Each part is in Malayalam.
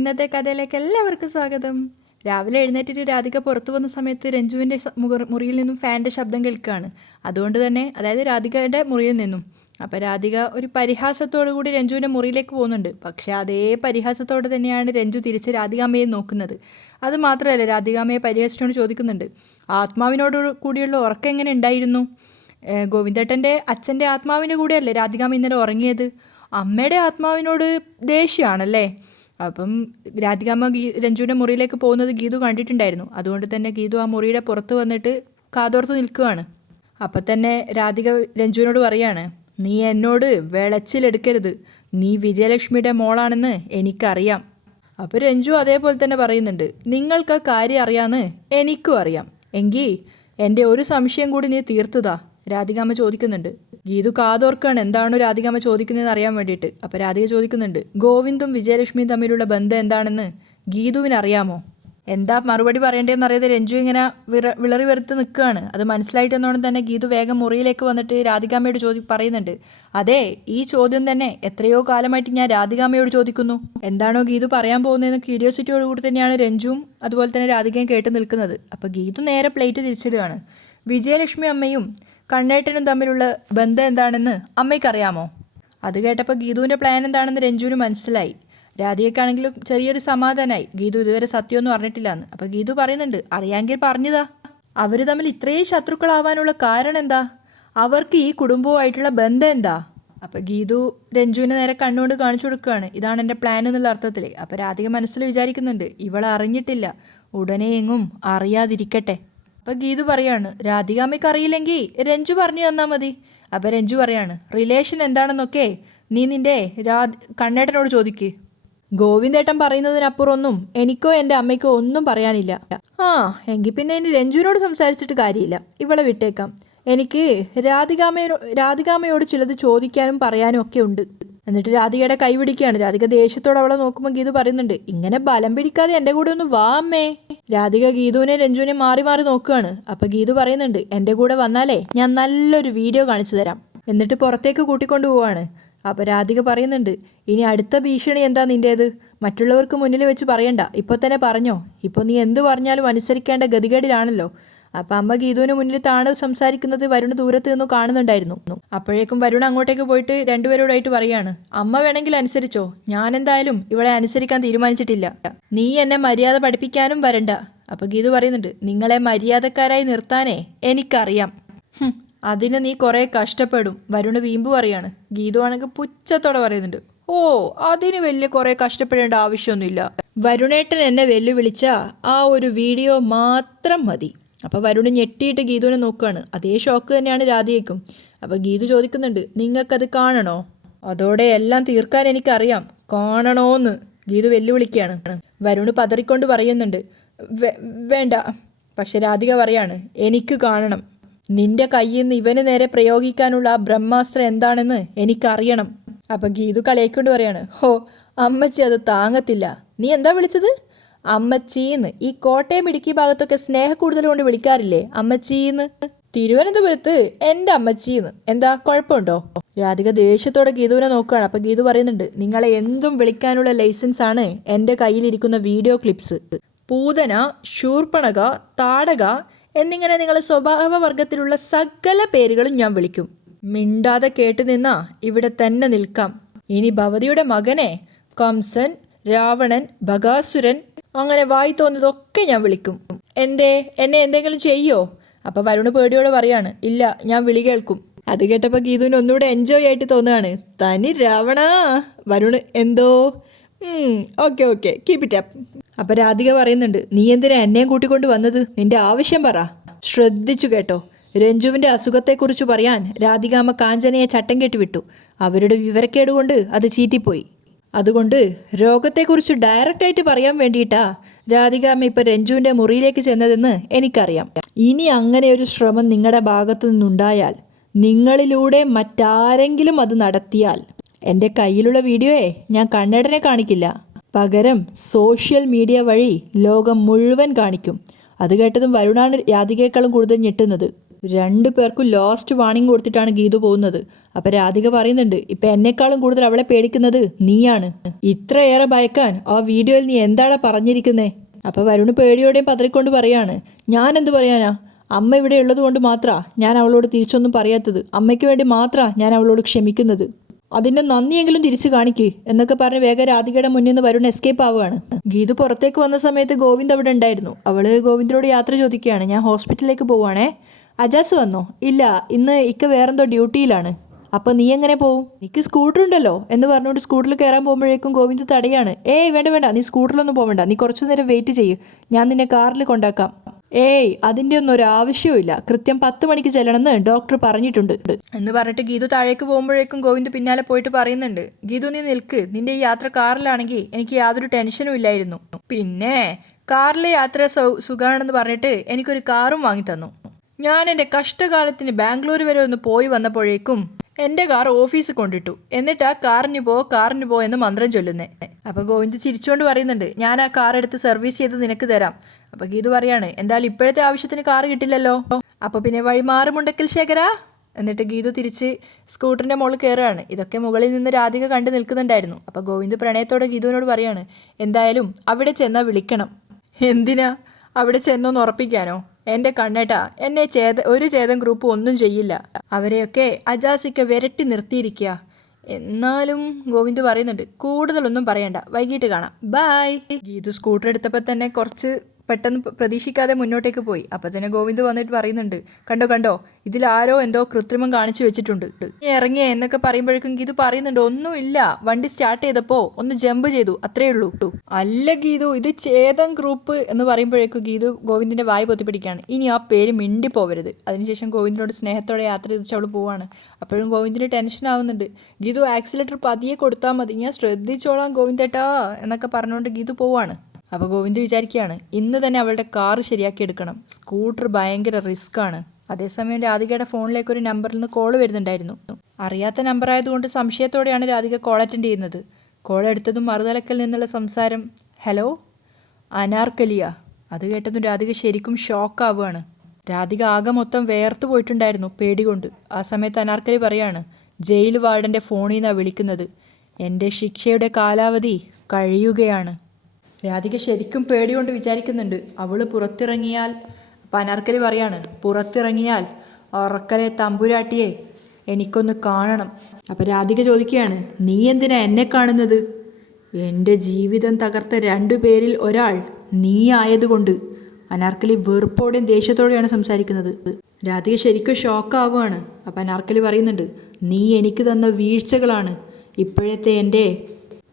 ഇന്നത്തെ കഥയിലേക്ക് എല്ലാവർക്കും സ്വാഗതം. രാവിലെ എഴുന്നേറ്റിട്ട് രാധിക പുറത്തു വന്ന സമയത്ത് രഞ്ജുവിൻ്റെ മുറിയിൽ നിന്നും ഫാൻ്റെ ശബ്ദം കേൾക്കുകയാണ്. അതുകൊണ്ട് തന്നെ അതായത് രാധികയുടെ മുറിയിൽ നിന്നും. അപ്പോൾ രാധിക ഒരു പരിഹാസത്തോടു കൂടി രഞ്ജുവിൻ്റെ മുറിയിലേക്ക് പോകുന്നുണ്ട്. പക്ഷേ അതേ പരിഹാസത്തോടെ തന്നെയാണ് രഞ്ജു തിരിച്ച് രാധികാമ്മയെ നോക്കുന്നത്. അത് മാത്രമല്ല, രാധികാമ്മയെ പരിഹസിച്ചുകൊണ്ട് ചോദിക്കുന്നുണ്ട്, ആത്മാവിനോട് കൂടിയുള്ള ഉറക്കം എങ്ങനെ ഉണ്ടായിരുന്നു? ഗോവിന്ദേട്ടൻ്റെ അച്ഛൻ്റെ ആത്മാവിൻ്റെ കൂടെയല്ലേ രാധികാമ്മ ഇന്നലെ ഉറങ്ങിയത്? അമ്മയുടെ ആത്മാവിനോട് ദേഷ്യമാണല്ലേ? അപ്പം രാധികാമ്മ രഞ്ജുവിൻ്റെ മുറിയിലേക്ക് പോകുന്നത് ഗീതു കണ്ടിട്ടുണ്ടായിരുന്നു. അതുകൊണ്ട് തന്നെ ഗീതു ആ മുറിയുടെ പുറത്ത് വന്നിട്ട് കാതോർത്ത് നിൽക്കുകയാണ്. അപ്പം തന്നെ രാധിക രഞ്ജുവിനോട് പറയാണ്, നീ എന്നോട് വിളച്ചിലെടുക്കരുത്, നീ വിജയലക്ഷ്മിയുടെ മോളാണെന്ന് എനിക്കറിയാം. അപ്പോൾ രഞ്ജു അതേപോലെ തന്നെ പറയുന്നുണ്ട്, നിങ്ങൾക്ക് ആ കാര്യം അറിയാമെന്ന് എനിക്കും അറിയാം. എങ്കിൽ എൻ്റെ ഒരു സംശയം കൂടി നീ തീർത്തതാ? രാധികാമ്മ ചോദിക്കുന്നുണ്ട്. ഗീതു കാതോർക്കാണ് എന്താണോ രാധികാമ്മ ചോദിക്കുന്നതെന്ന് അറിയാൻ വേണ്ടിയിട്ട്. അപ്പോൾ രാധിക ചോദിക്കുന്നുണ്ട്, ഗോവിന്ദും വിജയലക്ഷ്മിയും തമ്മിലുള്ള ബന്ധം എന്താണെന്ന് ഗീതുവിന് അറിയാമോ? എന്താ മറുപടി പറയേണ്ടതെന്ന് അറിയാതെ രഞ്ജു ഇങ്ങനെ വിളറി വെറുത്ത് നിൽക്കുകയാണ്. അത് മനസ്സിലായിട്ടെന്നോണം തന്നെ ഗീതു വേഗം മുറിയിലേക്ക് വന്നിട്ട് രാധികാമ്മയോട് പറയുന്നുണ്ട്, അതെ, ഈ ചോദ്യം തന്നെ എത്രയോ കാലമായിട്ട് ഞാൻ രാധികാമ്മയോട് ചോദിക്കുന്നു. എന്താണോ ഗീതു പറയാൻ പോകുന്നതെന്ന് ക്യൂരിയോസിറ്റിയോട് കൂടി തന്നെയാണ് രഞ്ജുവും അതുപോലെ തന്നെ രാധികയും കേട്ട് നിൽക്കുന്നത്. അപ്പോൾ ഗീതു നേരെ പ്ലേറ്റ് തിരിച്ചിടുകയാണ്. വിജയലക്ഷ്മി അമ്മയും കണ്ണേട്ടനും തമ്മിലുള്ള ബന്ധം എന്താണെന്ന് അമ്മയ്ക്കറിയാമോ? അത് കേട്ടപ്പോൾ ഗീതുവിൻ്റെ പ്ലാൻ എന്താണെന്ന് രഞ്ജുവിന് മനസ്സിലായി. രാധികയ്ക്കാണെങ്കിലും ചെറിയൊരു സമാധാനമായി, ഗീതു ഇതുവരെ സത്യമൊന്നും അറിഞ്ഞിട്ടില്ല എന്ന്. അപ്പോൾ ഗീതു പറയുന്നുണ്ട്, അറിയാമെങ്കിൽ പറഞ്ഞതാ. അവർ തമ്മിൽ ഇത്രയും ശത്രുക്കളാവാനുള്ള കാരണം എന്താ? അവർക്ക് ഈ കുടുംബവുമായിട്ടുള്ള ബന്ധം എന്താ? അപ്പോൾ ഗീതു രഞ്ജുവിന് നേരെ കണ്ണുകൊണ്ട് കാണിച്ചു കൊടുക്കുകയാണ്, ഇതാണ് എൻ്റെ പ്ലാൻ എന്നുള്ള അർത്ഥത്തിൽ. അപ്പോൾ രാധിക മനസ്സിൽ വിചാരിക്കുന്നുണ്ട്, ഇവൾ അറിഞ്ഞിട്ടില്ല, ഉടനെ എങ്ങും അറിയാതിരിക്കട്ടെ. അപ്പോൾ ഗീതു പറയാണ്, രാധികാമ്മയ്ക്ക് അറിയില്ലെങ്കിൽ രഞ്ജു പറഞ്ഞു തന്നാൽ മതി. അപ്പോൾ രഞ്ജു പറയാണ്, റിലേഷൻ എന്താണെന്നൊക്കെ നീ നിൻ്റെ കണ്ണേട്ടനോട് ചോദിക്ക്. ഗോവിന്ദേട്ടൻ പറയുന്നതിനപ്പുറമൊന്നും എനിക്കോ എൻ്റെ അമ്മയ്ക്കോ ഒന്നും പറയാനില്ല. എങ്കിൽ പിന്നെ ഇനി രഞ്ജുവിനോട് സംസാരിച്ചിട്ട് കാര്യമില്ല, ഇവളെ വിട്ടേക്കാം. എനിക്ക് രാധികാമ്മയോട് ചിലത് ചോദിക്കാനും പറയാനും ഒക്കെ ഉണ്ട്. എന്നിട്ട് രാധികയുടെ കൈ പിടിക്കുകയാണ്. രാധിക ദേഷ്യത്തോടെ അവളെ നോക്കുമ്പോൾ ഗീതു പറയുന്നുണ്ട്, ഇങ്ങനെ ബലം പിടിക്കാതെ എൻ്റെ കൂടെ ഒന്ന് വാ അമ്മേ. രാധിക ഗീതുവിനെ രഞ്ജുവിനെ മാറി മാറി നോക്കുകയാണ്. അപ്പം ഗീതു പറയുന്നുണ്ട്, എൻ്റെ കൂടെ വന്നാലേ ഞാൻ നല്ലൊരു വീഡിയോ കാണിച്ചു തരാം. എന്നിട്ട് പുറത്തേക്ക് കൂട്ടിക്കൊണ്ടു പോവാണ്. അപ്പോൾ രാധിക പറയുന്നുണ്ട്, ഇനി അടുത്ത ഭീഷണി എന്താ നിൻ്റേത്? മറ്റുള്ളവർക്ക് മുന്നിൽ വെച്ച് പറയണ്ട, ഇപ്പോൾ തന്നെ പറഞ്ഞോ. ഇപ്പോൾ നീ എന്ത് പറഞ്ഞാലും അനുസരിക്കേണ്ട ഗതികേടിലാണല്ലോ. അപ്പം അമ്മ ഗീതുവിന് മുന്നിൽ താണ് സംസാരിക്കുന്നത് വരുണ് ദൂരത്ത് നിന്നും കാണുന്നുണ്ടായിരുന്നു. അപ്പോഴേക്കും വരുൺ അങ്ങോട്ടേക്ക് പോയിട്ട് രണ്ടുപേരോടായിട്ട് പറയാണ്, അമ്മ വേണമെങ്കിൽ അനുസരിച്ചോ, ഞാൻ എന്തായാലും ഇവളെ അനുസരിക്കാൻ തീരുമാനിച്ചിട്ടില്ല. നീ എന്നെ മര്യാദ പഠിപ്പിക്കാനും വരണ്ട. അപ്പോൾ ഗീതു പറയുന്നുണ്ട്, നിങ്ങളെ മര്യാദക്കാരായി നിർത്താനേ എനിക്കറിയാം. അതിന് നീ കുറേ കഷ്ടപ്പെടും. വരുണ് വീമ്പ് പറയാണ്. ഗീതു ആണെങ്കിൽ പുച്ഛത്തോടെ പറയുന്നുണ്ട്, അതിന് വലിയ കുറേ കഷ്ടപ്പെടേണ്ട ആവശ്യമൊന്നുമില്ല. വരുണേട്ടൻ എന്നെ വെല്ലുവിളിച്ച ആ ഒരു വീഡിയോ മാത്രം മതി. അപ്പോൾ വരുണ് ഞെട്ടിയിട്ട് ഗീതുവിനെ നോക്കുകയാണ്. അതേ ഷോക്ക് തന്നെയാണ് രാധികയ്ക്കും. അപ്പോൾ ഗീതു ചോദിക്കുന്നുണ്ട്, നിങ്ങൾക്കത് കാണണോ? അതോടെ എല്ലാം തീർക്കാൻ എനിക്കറിയാം, കാണണോന്ന് ഗീതു വെല്ലുവിളിക്കുകയാണ്. വരുണ് പതറിക്കൊണ്ട് പറയുന്നുണ്ട്, വേണ്ട. പക്ഷെ രാധിക പറയാണ്, എനിക്ക് കാണണം. നിന്റെ കയ്യിൽ നിന്ന് ഇവന് നേരെ പ്രയോഗിക്കാനുള്ള ആ ബ്രഹ്മാസ്ത്രം എന്താണെന്ന് എനിക്കറിയണം. അപ്പം ഗീതു കളിയാക്കൊണ്ട് പറയാണ്, അമ്മച്ചി അത് താങ്ങത്തില്ല. നീ എന്താ വിളിച്ചത്? അമ്മച്ചീന്ന്. ഈ കോട്ടയം ഇടുക്കി ഭാഗത്തൊക്കെ സ്നേഹ കൂടുതൽ കൊണ്ട് വിളിക്കാറില്ലേ അമ്മച്ചീന്ന്? തിരുവനന്തപുരത്ത് എൻ്റെ അമ്മച്ചീന്ന്. എന്താ കുഴപ്പമുണ്ടോ? രാധിക ദേഷ്യത്തോടെ ഗീതുവിനെ നോക്കുകയാണ്. അപ്പം ഗീതു പറയുന്നുണ്ട്, നിങ്ങളെ എന്തും വിളിക്കാനുള്ള ലൈസൻസ് ആണ് എൻ്റെ കയ്യിലിരിക്കുന്ന വീഡിയോ ക്ലിപ്സ്. പൂതന, ശൂർപ്പണക, താടക എന്നിങ്ങനെ നിങ്ങളെ സ്വഭാവ വർഗത്തിലുള്ള സകല പേരുകളും ഞാൻ വിളിക്കും. മിണ്ടാതെ കേട്ട് നിന്നാ ഇവിടെ തന്നെ നിൽക്കാം. ഇനി ഭവതിയുടെ മകനെ കംസൻ, രാവണൻ, ബകാസുരൻ, അങ്ങനെ വായി തോന്നുന്നതൊക്കെ ഞാൻ വിളിക്കും. എന്നെ എന്തെങ്കിലും ചെയ്യോ? അപ്പോൾ വരുണ് പേടിയോടെ പറയാണ്, ഇല്ല, ഞാൻ വിളി കേൾക്കും. അത് കേട്ടപ്പോൾ ഗീതുവിന് ഒന്നുകൂടെ എൻജോയ് ആയിട്ട് തോന്നുകയാണ്. തനി രാവണ. വരുണ് എന്തോ ഓക്കെ കീപ് ഇറ്റ് അപ്പ്. അപ്പം രാധിക പറയുന്നുണ്ട്, നീ എന്തിനാ എന്നെയും കൂട്ടിക്കൊണ്ട് വന്നത്? നിന്റെ ആവശ്യം പറ. ശ്രദ്ധിച്ചു കേട്ടോ, രഞ്ജുവിൻ്റെ അസുഖത്തെക്കുറിച്ച് പറയാൻ രാധികാമ്മ കാഞ്ചനയെ ചട്ടം കെട്ടിവിട്ടു. അവരുടെ വിവരക്കേട് കൊണ്ട് അത് ചീറ്റിപ്പോയി. അതുകൊണ്ട് രോഗത്തെക്കുറിച്ച് ഡയറക്റ്റായിട്ട് പറയാൻ വേണ്ടിയിട്ടാ രാധികാമ്മ ഇപ്പം രഞ്ജുവിൻ്റെ മുറിയിലേക്ക് ചെന്നതെന്ന് എനിക്കറിയാം. ഇനി അങ്ങനെ ഒരു ശ്രമം നിങ്ങളുടെ ഭാഗത്തു നിന്നുണ്ടായാൽ, നിങ്ങളിലൂടെ മറ്റാരെങ്കിലും അത് നടത്തിയാൽ, എൻ്റെ കയ്യിലുള്ള വീഡിയോയെ ഞാൻ കണ്ണേടനെ കാണിക്കില്ല, പകരം സോഷ്യൽ മീഡിയ വഴി ലോകം മുഴുവൻ കാണിക്കും. അത് കേട്ടതും വരുണാണ് രാധികയേക്കാളും കൂടുതൽ ഞെട്ടുന്നത്. രണ്ടു പേർക്കും ലാസ്റ്റ് വാണിംഗ് കൊടുത്തിട്ടാണ് ഗീതു പോകുന്നത്. അപ്പൊ രാധിക പറയുന്നുണ്ട്, ഇപ്പൊ എന്നെക്കാളും കൂടുതൽ അവളെ പേടിക്കുന്നത് നീയാണ്. ഇത്രയേറെ ഭയക്കാൻ ആ വീഡിയോയിൽ നീ എന്താണ് പറഞ്ഞിരിക്കുന്നേ? അപ്പൊ വരുണ് പേടിയോടെയും പതറിക്കൊണ്ട് പറയാണ്, ഞാൻ എന്ത് പറയാനാ, അമ്മ ഇവിടെ ഉള്ളത് കൊണ്ട് മാത്രാ ഞാൻ അവളോട് തിരിച്ചൊന്നും പറയാത്തത്. അമ്മയ്ക്ക് വേണ്ടി മാത്രാ ഞാൻ അവളോട് ക്ഷമിക്കുന്നത്. അതിന്റെ നന്ദിയെങ്കിലും തിരിച്ചു കാണിക്ക് എന്നൊക്കെ പറഞ്ഞ് വേഗം രാധികയുടെ മുന്നിൽ നിന്ന് വരുൺ എസ്കേപ്പ് ആവുകയാണ്. ഗീതു പുറത്തേക്ക് വന്ന സമയത്ത് ഗോവിന്ദ് അവിടെ ഉണ്ടായിരുന്നു. അവള് ഗോവിന്ദിനോട് യാത്ര ചോദിക്കുകയാണ്, ഞാൻ ഹോസ്പിറ്റലിലേക്ക് പോവാണേ. അജാസ് വന്നോ? ഇല്ല, ഇന്ന് ഇക്ക വേറെന്തോ ഡ്യൂട്ടിയിലാണ്. അപ്പോൾ നീ എങ്ങനെ പോവും? എനിക്ക് സ്കൂട്ടർ ഉണ്ടല്ലോ എന്ന് പറഞ്ഞുകൊണ്ട് സ്കൂട്ടറിൽ കയറാൻ പോകുമ്പോഴേക്കും ഗോവിന്ദ് തടയാണ്. ഏയ് വേണ്ട വേണ്ട, നീ സ്കൂട്ടറിലൊന്നും പോകണ്ട, നീ കുറച്ചു നേരം വെയിറ്റ് ചെയ്യ്, ഞാൻ നിന്നെ കാറിൽ കൊണ്ടാക്കാം. ഏയ് അതിൻ്റെ ഒന്നും ഒരു ആവശ്യവുമില്ല, കൃത്യം 10 മണിക്ക് ചെല്ലണമെന്ന് ഡോക്ടർ പറഞ്ഞിട്ടുണ്ട് എന്ന് പറഞ്ഞിട്ട് ഗീതു താഴേക്ക് പോകുമ്പോഴേക്കും ഗോവിന്ദ് പിന്നാലെ പോയിട്ട് പറയുന്നുണ്ട്, ഗീതു നീ നിൽക്ക്, നിന്റെ ഈ യാത്ര കാറിലാണെങ്കിൽ എനിക്ക് യാതൊരു ടെൻഷനും ഇല്ലായിരുന്നു. പിന്നെ കാറിലെ യാത്ര സുഖമാണെന്ന് പറഞ്ഞിട്ട് എനിക്കൊരു കാറും വാങ്ങി തന്നു. ഞാൻ എൻ്റെ കഷ്ടകാലത്തിന് ബാംഗ്ലൂർ വരെ ഒന്ന് പോയി വന്നപ്പോഴേക്കും എൻ്റെ കാർ ഓഫീസിൽ കൊണ്ടിട്ടു. എന്നിട്ട് ആ കാറിന് പോ എന്ന് മന്ത്രം ചൊല്ലുന്നേ. അപ്പോൾ ഗോവിന്ദ് ചിരിച്ചുകൊണ്ട് പറയുന്നുണ്ട്, ഞാൻ ആ കാർ എടുത്ത് സർവീസ് ചെയ്ത് നിനക്ക് തരാം. അപ്പോൾ ഗീതു പറയാണ്, എന്തായാലും ഇപ്പോഴത്തെ ആവശ്യത്തിന് കാർ കിട്ടില്ലല്ലോ. അപ്പോൾ പിന്നെ വഴിമാറുമുണ്ടക്കൽ ശേഖരാ. എന്നിട്ട് ഗീതു തിരിച്ച് സ്കൂട്ടറിൻ്റെ മുകളിൽ കയറുകയാണ്. ഇതൊക്കെ മുകളിൽ നിന്ന് രാധിക കണ്ടു നിൽക്കുന്നുണ്ടായിരുന്നു. അപ്പോൾ ഗോവിന്ദ് പ്രണയത്തോടെ ഗീതുവിനോട് പറയാണ്, എന്തായാലും അവിടെ ചെന്നാൽ വിളിക്കണം. എന്തിനാ? അവിടെ ചെന്നൊന്ന് ഉറപ്പിക്കാനോ? എൻ്റെ കണ്ണേട്ടാ, എന്നെ ഒരു ചേതൻ ഗ്രൂപ്പ് ഒന്നും ചെയ്യില്ല. അവരെയൊക്കെ അജാസിക്ക വിരട്ടി നിർത്തിയിരിക്കുക. എന്നാലും ഗോവിന്ദ് പറയുന്നുണ്ട്, കൂടുതലൊന്നും പറയണ്ട, വൈകിട്ട് കാണാം, ബൈ. ഗീതു സ്കൂട്ടർ എടുത്തപ്പോൾ തന്നെ കുറച്ച് പെട്ടെന്ന് പ്രതീക്ഷിക്കാതെ മുന്നോട്ടേക്ക് പോയി. അപ്പോൾ തന്നെ ഗോവിന്ദ് വന്നിട്ട് പറയുന്നുണ്ട്, കണ്ടോ ഇതിലാരോ എന്തോ കൃത്രിമം കാണിച്ചു വെച്ചിട്ടുണ്ട്, നീ ഇറങ്ങിയേ എന്നൊക്കെ പറയുമ്പോഴേക്കും ഗീതു പറയുന്നുണ്ട്, ഒന്നുമില്ല, വണ്ടി സ്റ്റാർട്ട് ചെയ്തപ്പോൾ ഒന്ന് ജമ്പ് ചെയ്തു, അത്രേ ഉള്ളൂ. അല്ല ഗീതു, ഇത് ചേതൻ ഗ്രൂപ്പ് എന്ന് പറയുമ്പോഴേക്കും ഗീതു ഗോവിന്ദിന്റെ വായ പൊത്തിപ്പിടിക്കുകയാണ്. ഇനി ആ പേര് മിണ്ടിപ്പോവരുത്. അതിനുശേഷം ഗോവിന്ദിനോട് സ്നേഹത്തോടെ യാത്ര തിരിച്ച് അവൾ പോവാണ്. അപ്പോഴും ഗോവിന്ദിന് ടെൻഷൻ ആവുന്നുണ്ട്. ഗീതു ആക്സിലേറ്റർ പതിയെ കൊടുത്താൽ മതി, ഞാൻ ശ്രദ്ധിച്ചോളാം ഗോവിന്ദേട്ടാ എന്നൊക്കെ പറഞ്ഞുകൊണ്ട് ഗീതു പോവാണ്. അപ്പോൾ ഗോവിന്ദ് വിചാരിക്കുകയാണ്, ഇന്ന് തന്നെ അവളുടെ കാർ ശരിയാക്കി എടുക്കണം. സ്കൂട്ടർ ഭയങ്കര റിസ്ക്കാണ്. അതേസമയം രാധികയുടെ ഫോണിലേക്ക് ഒരു നമ്പറിൽ നിന്ന് കോൾ വരുന്നുണ്ടായിരുന്നു. അറിയാത്ത നമ്പറായതുകൊണ്ട് സംശയത്തോടെയാണ് രാധിക കോൾ അറ്റൻഡ് ചെയ്യുന്നത്. കോൾ എടുത്തതും മറുതലക്കൽ നിന്നുള്ള സംസാരം, ഹലോ, അനാർക്കലിയ. അത് കേട്ടതും രാധിക ശരിക്കും ഷോക്കാവുകയാണ്. രാധിക ആകെ മൊത്തം വേർത്ത് പോയിട്ടുണ്ടായിരുന്നു പേടികൊണ്ട്. ആ സമയത്ത് അനാർക്കലി പറയാണ്, ജയിൽ വാർഡൻ്റെ ഫോണിൽ നിന്നാണ് വിളിക്കുന്നത്, എൻ്റെ ശിക്ഷയുടെ കാലാവധി കഴിയുകയാണ്. രാധിക ശരിക്കും പേടികൊണ്ട് വിചാരിക്കുന്നുണ്ട്, അവൾ പുറത്തിറങ്ങിയാൽ. അപ്പം അനാർക്കലി പറയാണ്, പുറത്തിറങ്ങിയാൽ ഉറക്കലെ തമ്പുരാട്ടിയെ എനിക്കൊന്ന് കാണണം. അപ്പം രാധിക ചോദിക്കുകയാണ്, നീ എന്തിനാ എന്നെ കാണുന്നത്? എൻ്റെ ജീവിതം തകർത്ത 2 പേരിൽ ഒരാൾ നീ ആയതുകൊണ്ട്. അനാർക്കലി വെറുപ്പോടെയും ദേഷ്യത്തോടെയാണ് സംസാരിക്കുന്നത്. രാധിക ശരിക്കും ഷോക്കാവുകയാണ്. അപ്പം അനാർക്കലി പറയുന്നുണ്ട്, നീ എനിക്ക് തന്ന വീഴ്ചകളാണ് ഇപ്പോഴത്തെ എൻ്റെ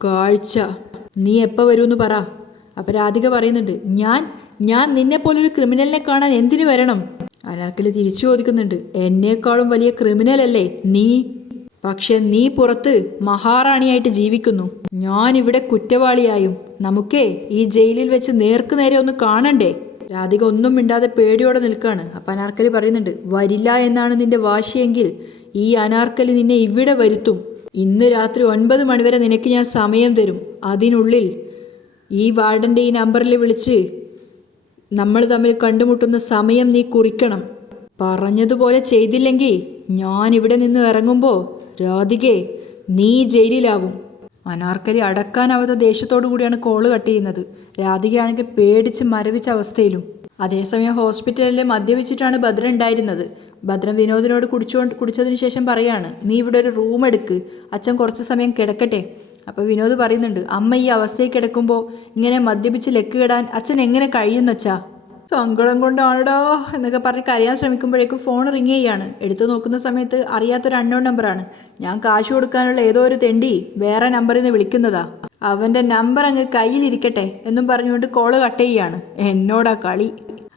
കാഴ്ച. നീ എപ്പോൾ വരുമെന്ന് പറ. അപ്പം രാധിക പറയുന്നുണ്ട്, ഞാൻ നിന്നെപ്പോലൊരു ക്രിമിനലിനെ കാണാൻ എന്തിനു വരണം? അനാർക്കലി തിരിച്ചു ചോദിക്കുന്നുണ്ട്, എന്നേക്കാളും വലിയ ക്രിമിനലല്ലേ നീ? പക്ഷെ നീ പുറത്ത് മഹാറാണിയായിട്ട് ജീവിക്കുന്നു, ഞാനിവിടെ കുറ്റവാളിയായും. നമുക്കേ ഈ ജയിലിൽ വെച്ച് നേർക്കുനേരെ ഒന്ന് കാണണ്ടേ? രാധിക ഒന്നും മിണ്ടാതെ പേടിയോടെ നിൽക്കുകയാണ്. അപ്പം അനാർക്കലി പറയുന്നുണ്ട്, വരില്ല എന്നാണ് നിന്റെ വാശിയെങ്കിൽ ഈ അനാർക്കലി നിന്നെ ഇവിടെ വരുത്തും. ഇന്ന് രാത്രി 9 മണിവരെ നിനക്ക് ഞാൻ സമയം തരും. അതിനുള്ളിൽ ഈ വാർഡൻ്റെ ഈ നമ്പറിൽ വിളിച്ച് നമ്മൾ തമ്മിൽ കണ്ടുമുട്ടുന്ന സമയം നീ കുറിക്കണം. പറഞ്ഞതുപോലെ ചെയ്തില്ലെങ്കിൽ ഞാൻ ഇവിടെ നിന്ന് ഇറങ്ങുമ്പോൾ രാധികെ നീ ജയിലിലാവും. അനാർക്കലി അടക്കാനാവാത്ത ദേഷ്യത്തോടു കൂടിയാണ് കോള് കട്ട് ചെയ്യുന്നത്. രാധികയാണെങ്കിൽ പേടിച്ച് മരവിച്ച അവസ്ഥയിലും. അതേസമയം ഹോസ്പിറ്റലിൽ മദ്യപിച്ചിട്ടാണ് ഭദ്ര ഉണ്ടായിരുന്നത്. ഭദ്രൻ വിനോദിനോട് കുടിച്ചതിന് ശേഷം പറയാണ്, നീ ഇവിടെ ഒരു റൂം എടുക്ക്, അച്ഛൻ കുറച്ച് സമയം കിടക്കട്ടെ. അപ്പോൾ വിനോദ് പറയുന്നുണ്ട്, അമ്മ ഈ അവസ്ഥയിൽ കിടക്കുമ്പോൾ ഇങ്ങനെ മദ്യപിച്ച് ലെക്ക് കിടാൻ അച്ഛൻ എങ്ങനെ കഴിയുന്നച്ചാ? സങ്കടം കൊണ്ടാണടാ എന്നൊക്കെ പറഞ്ഞ് കരയാൻ ശ്രമിക്കുമ്പോഴേക്കും ഫോൺ റിങ് ചെയ്യാണ്. എടുത്തു നോക്കുന്ന സമയത്ത് അറിയാത്തൊരു അൺനോൺ നമ്പറാണ്. ഞാൻ കാശ് കൊടുക്കാനുള്ള ഏതോ ഒരു തെണ്ടി വേറെ നമ്പറിൽ നിന്ന് വിളിക്കുന്നതാ. അവൻ്റെ നമ്പർ അങ്ങ് കയ്യിലിരിക്കട്ടെ എന്നും പറഞ്ഞുകൊണ്ട് കോള് കട്ട് ചെയ്യാണ്. എന്നോടാ കളി.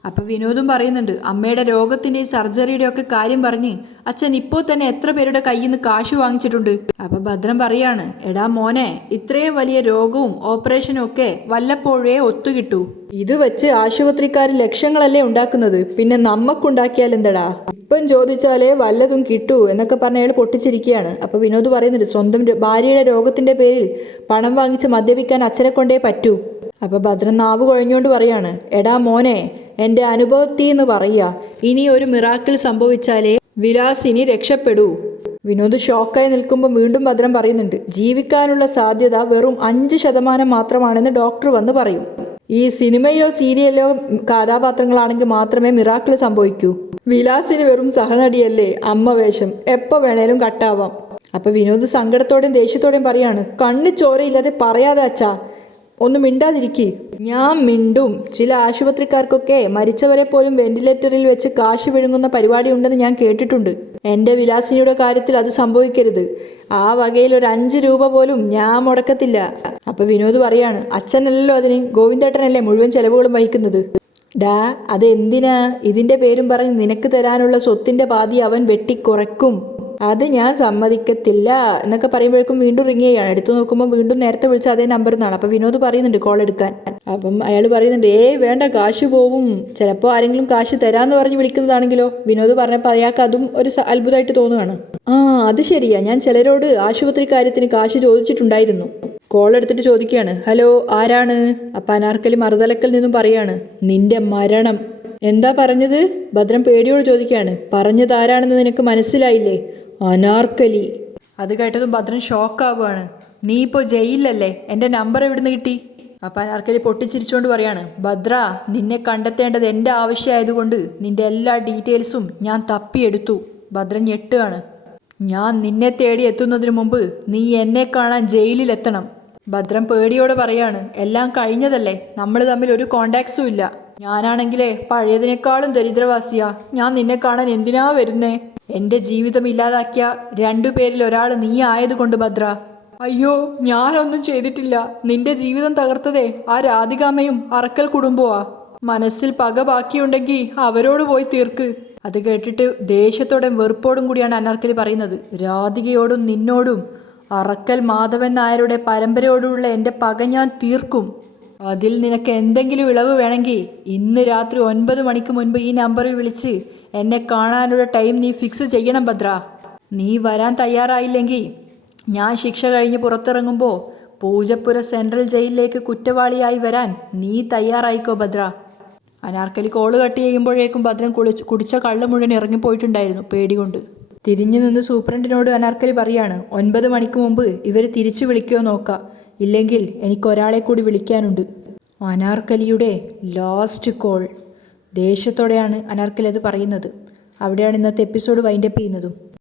അപ്പം വിനോദും പറയുന്നുണ്ട്, അമ്മയുടെ രോഗത്തിൻ്റെയും സർജറിയുടെ ഒക്കെ കാര്യം പറഞ്ഞ് അച്ഛൻ ഇപ്പോൾ തന്നെ എത്ര പേരുടെ കയ്യിൽ നിന്ന് കാശ് വാങ്ങിച്ചിട്ടുണ്ട്. അപ്പം ഭദ്രൻ പറയാണ്, എടാ മോനെ, ഇത്രയും വലിയ രോഗവും ഓപ്പറേഷനും ഒക്കെ വല്ലപ്പോഴേ ഒത്തുകിട്ടൂ. ഇത് വെച്ച് ആശുപത്രിക്കാർ ലക്ഷങ്ങളല്ലേ ഉണ്ടാക്കുന്നത്, പിന്നെ നമ്മക്കുണ്ടാക്കിയാൽ എന്തടാ? ഇപ്പം ചോദിച്ചാലേ വല്ലതും കിട്ടൂ എന്നൊക്കെ പറഞ്ഞ അയാൾ പൊട്ടിച്ചിരിക്കുകയാണ്. അപ്പോൾ വിനോദ് പറയുന്നുണ്ട്, സ്വന്തം ഭാര്യയുടെ രോഗത്തിൻ്റെ പേരിൽ പണം വാങ്ങിച്ച് മദ്യപിക്കാൻ അച്ഛനെ കൊണ്ടേ പറ്റൂ. അപ്പോൾ ഭദ്രൻ നാവ് കുഴഞ്ഞുകൊണ്ട് പറയാണ്, എടാ മോനെ, എൻ്റെ അനുഭവത്തിൽ നിന്ന് പറയുക. ഇനി ഒരു മിറാക്കിൾ സംഭവിച്ചാലേ വിലാസിനി രക്ഷപ്പെടൂ. വിനോദ് ഷോക്കായി നിൽക്കുമ്പോൾ വീണ്ടും ഭദ്രൻ പറയുന്നുണ്ട്, ജീവിക്കാനുള്ള സാധ്യത വെറും 5% മാത്രമാണെന്ന് ഡോക്ടർ വന്ന് പറയും. ഈ സിനിമയിലോ സീരിയലിലോ കഥാപാത്രങ്ങളാണെങ്കിൽ മാത്രമേ മിറാക്കിൾ സംഭവിക്കൂ. വിലാസിന് വെറും സഹനടിയല്ലേ, അമ്മ വേഷം, എപ്പോൾ വേണേലും കട്ടാവാം. അപ്പൊ വിനോദ് സങ്കടത്തോടെയും ദേഷ്യത്തോടെയും പറയാണ്, കണ്ണ് ചോരയില്ലാതെ പറയാതെ അച്ഛാ, ഒന്ന് മിണ്ടാതിരിക്കി. ഞാൻ മിണ്ടും. ചില ആശുപത്രിക്കാർക്കൊക്കെ മരിച്ചവരെ പോലും വെന്റിലേറ്ററിൽ വെച്ച് കാശ് വിഴുങ്ങുന്ന പരിപാടി ഉണ്ടെന്ന് ഞാൻ കേട്ടിട്ടുണ്ട്. എൻ്റെ വിലാസിനിയുടെ കാര്യത്തിൽ അത് സംഭവിക്കരുത്. ആ വകയിൽ ഒരു 5 രൂപ പോലും ഞാൻ മുടക്കത്തില്ല. അപ്പൊ വിനോദ് പറയാണ്, അച്ഛനല്ലല്ലോ അതിന്, ഗോവിന്ദേട്ടനല്ലേ മുഴുവൻ ചെലവുകളും വഹിക്കുന്നത്. ഡാ, അത് എന്തിനാ? ഇതിന്റെ പേരും പറഞ്ഞ് നിനക്ക് തരാനുള്ള സ്വത്തിന്റെ പാതി അവൻ വെട്ടിക്കുറയ്ക്കും. അത് ഞാൻ സമ്മതിക്കത്തില്ല എന്നൊക്കെ പറയുമ്പോഴേക്കും വീണ്ടും റിങ് ചെയ്യാണ്. എടുത്തു നോക്കുമ്പോൾ വീണ്ടും നേരത്തെ വിളിച്ച അതേ നമ്പറിൽ നിന്നാണ്. അപ്പം വിനോദ് പറയുന്നുണ്ട് കോൾ എടുക്കാൻ. അപ്പം അയാൾ പറയുന്നുണ്ട്, വേണ്ട, കാശ് പോവും. ചിലപ്പോൾ ആരെങ്കിലും കാശ് തരാമെന്ന് പറഞ്ഞ് വിളിക്കുന്നതാണെങ്കിലോ. വിനോദ് പറഞ്ഞപ്പോൾ അയാൾക്ക് അതും ഒരു അത്ഭുതമായിട്ട് തോന്നുകയാണ്. അത് ശരിയാ, ഞാൻ ചിലരോട് ആശുപത്രി കാര്യത്തിന് കാശ് ചോദിച്ചിട്ടുണ്ടായിരുന്നു. കോൾ എടുത്തിട്ട് ചോദിക്കുകയാണ്, ഹലോ, ആരാണ്? അപ്പം അനാർക്കലി മറുതലക്കൽ നിന്നും പറയാണ്, നിന്റെ മരണം. എന്താ പറഞ്ഞത്? ഭദ്രൻ പേടിയോട് ചോദിക്കുകയാണ്. പറഞ്ഞത് ആരാണെന്ന് നിനക്ക് മനസ്സിലായില്ലേ? അനാർക്കലി. അത് കേട്ടതും ഭദ്രൻ ഷോക്കാവുകയാണ്. നീ ഇപ്പോൾ ജയിലിലല്ലേ, എൻ്റെ നമ്പർ എവിടുന്ന് കിട്ടി? അപ്പം അനാർക്കലി പൊട്ടിച്ചിരിച്ചുകൊണ്ട് പറയാണ്, ഭദ്ര, നിന്നെ കണ്ടെത്തേണ്ടത് എൻ്റെ ആവശ്യമായതുകൊണ്ട് നിന്റെ എല്ലാ ഡീറ്റെയിൽസും ഞാൻ തപ്പിയെടുത്തു. ഭദ്രൻ ഞെട്ടുകയാണ്. ഞാൻ നിന്നെ തേടി എത്തുന്നതിന് മുമ്പ് നീ എന്നെ കാണാൻ ജയിലിലെത്തണം. ഭദ്രൻ പേടിയോടെ പറയാണ്, എല്ലാം കഴിഞ്ഞതല്ലേ, നമ്മൾ തമ്മിൽ ഒരു കോണ്ടാക്ട്സും ഇല്ല. ഞാനാണെങ്കിലേ പഴയതിനേക്കാളും ദരിദ്രവാസിയാ. ഞാൻ നിന്നെ കാണാൻ എന്തിനാ വരുന്നേ? എൻ്റെ ജീവിതം ഇല്ലാതാക്കിയ 2 പേരിൽ ഒരാൾ നീ ആയതുകൊണ്ട് ഭദ്ര. അയ്യോ, ഞാനൊന്നും ചെയ്തിട്ടില്ല. നിന്റെ ജീവിതം തകർത്തതേ ആ രാധികാമ്മയും അറക്കൽ കുടുംബമാ. മനസ്സിൽ പക ബാക്കിയുണ്ടെങ്കിൽ അവരോട് പോയി തീർക്ക്. അത് കേട്ടിട്ട് ദേഷ്യത്തോടും വെറുപ്പോടും കൂടിയാണ് അനാർക്കലി പറയുന്നത്, രാധികയോടും നിന്നോടും അറക്കൽ മാധവൻ നായരുടെ പരമ്പരയോടുള്ള എൻ്റെ പക ഞാൻ തീർക്കും. അതിൽ നിനക്ക് എന്തെങ്കിലും ഇളവ് വേണമെങ്കിൽ ഇന്ന് രാത്രി 9 മണിക്ക് മുൻപ് ഈ നമ്പറിൽ വിളിച്ച് എന്നെ കാണാനുള്ള ടൈം നീ ഫിക്സ് ചെയ്യണം ഭദ്ര. നീ വരാൻ തയ്യാറായില്ലെങ്കിൽ ഞാൻ ശിക്ഷ കഴിഞ്ഞ് പുറത്തിറങ്ങുമ്പോൾ പൂജപ്പുര സെൻട്രൽ ജയിലിലേക്ക് കുറ്റവാളിയായി വരാൻ നീ തയ്യാറായിക്കോ ഭദ്ര. അനാർക്കലി കോള് കട്ട് ചെയ്യുമ്പോഴേക്കും ഭദ്രൻ കുടിച്ച കള്ള് മുഴുവൻ ഇറങ്ങിപ്പോയിട്ടുണ്ടായിരുന്നു പേടികൊണ്ട്. തിരിഞ്ഞു നിന്ന് സൂപ്രണ്ടിനോട് അനാർക്കലി പറയാണ്, 9 മണിക്ക് മുമ്പ് ഇവർ തിരിച്ചു വിളിക്കുമോ നോക്കാം, ഇല്ലെങ്കിൽ എനിക്കൊരാളെ കൂടി വിളിക്കാനുണ്ട്. അനാർക്കലിയുടെ ലാസ്റ്റ് കോൾ. ദേഷ്യത്തോടെയാണ് അനാർക്കലി അത് പറയുന്നത്. അവിടെയാണ് ഇന്നത്തെ എപ്പിസോഡ് വൈൻഡപ്പ് ചെയ്യുന്നതും.